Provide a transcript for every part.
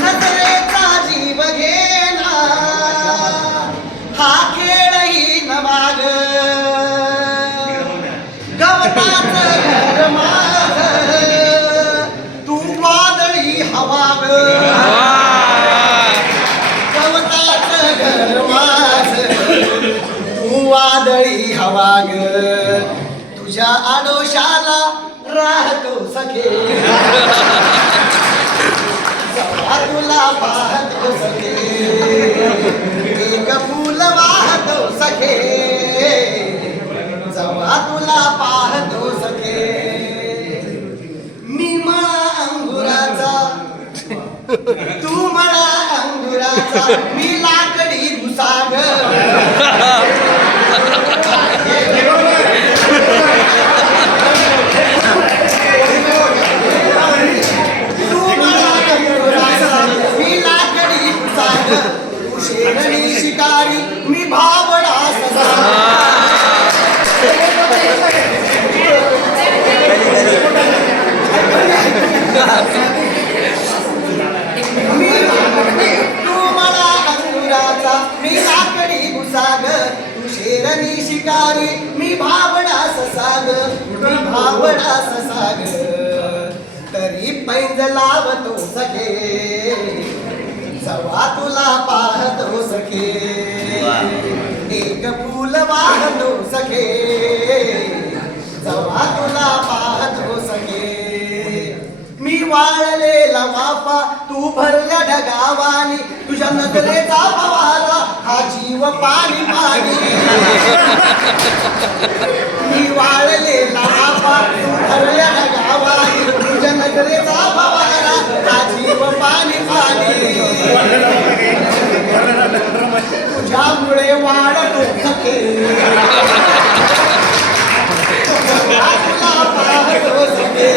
नजरेचा जीव घेना हा खेळही नवाग गवताच घर माझ तू वादळी हवाग गवताच घर माझ तू वादळी हवाग तुझ्या आडोशाला राहतो सखे जवा तुला पाहतो सखे एक फूल वाहतो सखे जवा तुला पाहतो सखे मी मळा अंगुराचा तू मळा अंगुराचा मी लाकडी घुसाग शिकारी मी भावडा तू मला अंगुराचा मी लाकडी घुसाग तू शेरणी शिकारी मी भावडा ससाग भावडा ससाग तरी पैंज लावतो सखे जवा तुला पाहतो सखे एक फूल वाहतो सखे जवा तुला पाहतो सखे मी वाळलेला वाफा तू भरल्या ढगावानी तुझ्या नजरेचा फवारा हा जीव पाणी पाणी मी वाळलेला वाफा तू भरल्या ढगावानी तुझ्या नजरेचा फवारा हा जीव पाणी पाणी तुझ्यामुळे वाढतो सखे तुला पाहतो सखे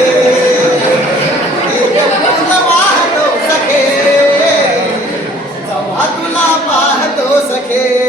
वाहतो सखे जवा तुला पाहतो सखे